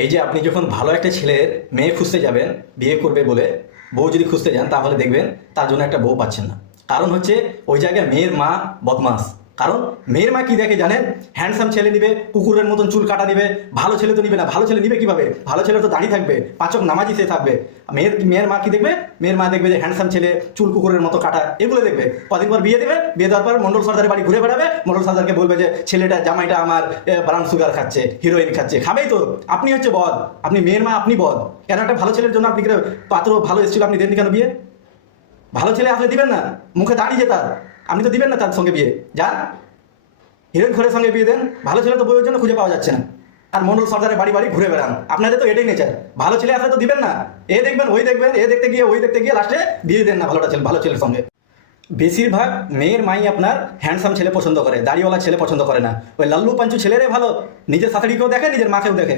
এই যে আপনি যখন ভালো একটা ছেলের মেয়ে খুঁজতে যাবেন বিয়ে করবে বলে, বউ যদি খুঁজতে যান তাহলে দেখবেন তার জন্য একটা বউ পাচ্ছেন না। কারণ হচ্ছে ওই জায়গায় মেয়ের মা বদমাস। কারণ মেয়ের মা কি দেখে জানেন? হ্যান্ডসাম ছেলে নিবে, কুকুরের মতন চুল কাটা নিবে। ভালো ছেলে তো নিবে না। ভালো ছেলে নিবে কিভাবে? ভালো ছেলে তো দাড়ি থাকবে, পাঁচক নামাজি সে থাকবে। মেয়ের মা কি দেখবে? মেয়ের মা দেখবে যে হ্যান্ডসাম ছেলে, চুল কুকুরের মতো কাটা, এগুলো দেখবে। কদিন পর বিয়ে দেবে, বিয়ে দেওয়ার পর মন্ডল সর্দারের বাড়ি ঘুরে বেড়াবে। মন্ডল সর্দারকে বলবে যে ছেলেটা, জামাইটা আমার ব্রাউন সুগার খাচ্ছে, হিরোইন খাচ্ছে। খাবেই তো। আপনি হচ্ছে বদ, আপনি মেয়ের মা, আপনি বদ। কেন একটা ভালো ছেলের জন্য আপনি পাত্র ভালো এসেছিল, আপনি দেননি কেন বিয়ে? ভালো ছেলে আসলে দিবেন না, মুখে দাঁড়িয়ে যে তার, আপনি তো দিবেন না তার সঙ্গে বিয়ে। যান হিরোইন ঘরের সঙ্গে বিয়ে দেন। ভালো ছেলে তো বউয়ের জন্য খুঁজে পাওয়া যাচ্ছে না। আর মন্ডল সর্দারের বাড়ি বাড়ি ঘুরে বেড়ান। আপনাদের তো এটাই নেচার। ভালো ছেলে আসলে তো দিবেন না, এ দেখবেন ওই দেখবেন, এ দেখতে গিয়ে ওই দেখতে গিয়ে লাস্টে বিয়ে দেন না ভালো ছেলের সঙ্গে। বেশিরভাগ মেয়ের মাই আপনার হ্যান্ডসাম ছেলে পছন্দ করে, দাড়িওয়ালা ছেলে পছন্দ করে না। ওই লাল্লু পাঞ্চু ছেলেরে ভালো, নিজের শাশুড়িকেও দেখে, নিজের মাকেও দেখে।